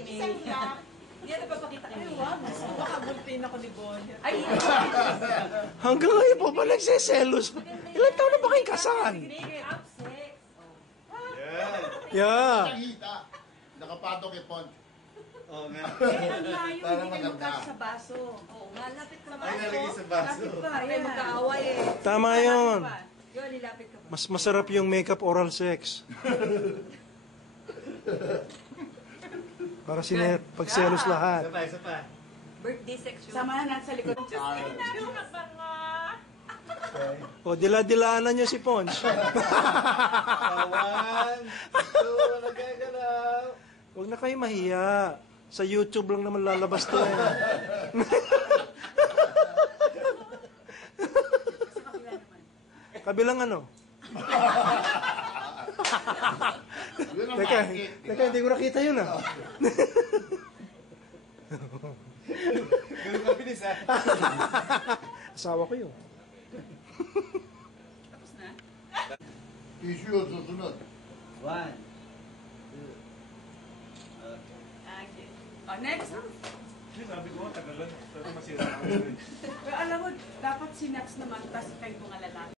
Isang lang. Hindi na papakita kami. Ay, wag. Makabulpin ako ni Bonnie. Ay, Hanggang ngayon po ba nagseselos? Ilan taon na ba kayong kasal? make-up sex. Yan. Yeah. Nakita. Nakapatok kay Pon. Oo nga. Ang layo, Parang hindi kayo maganda. magkasya sa baso. Oo, malapit ka Ay, nalagay sa baso. Lapit pa, Ay, yan. magkaaway eh. Tama yun. Yun, nilapit ka pa. Mas masarap yung makeup oral sex. Para pagselos lahat. Isa pa, isa pa. Birthday sex yun. Samahan natin sa likod. O, dila-dilaanan nyo si Ponch. Kawan. Ito, nagagalaw. Huwag na kayo mahiya. Sa YouTube lang naman lalabas to eh. Kabilang ano? Yun ang Teka, market. teka, hindi ko nakita yun ah. Ganun ka bilis ha. Asawa ko yun. Tissue yung susunod. 1, 2. Okay. Next. Sabi ko, tagalan. Pero masira ako. Pero alam mo, dapat si Nax naman, tapos kayo mga lalaki.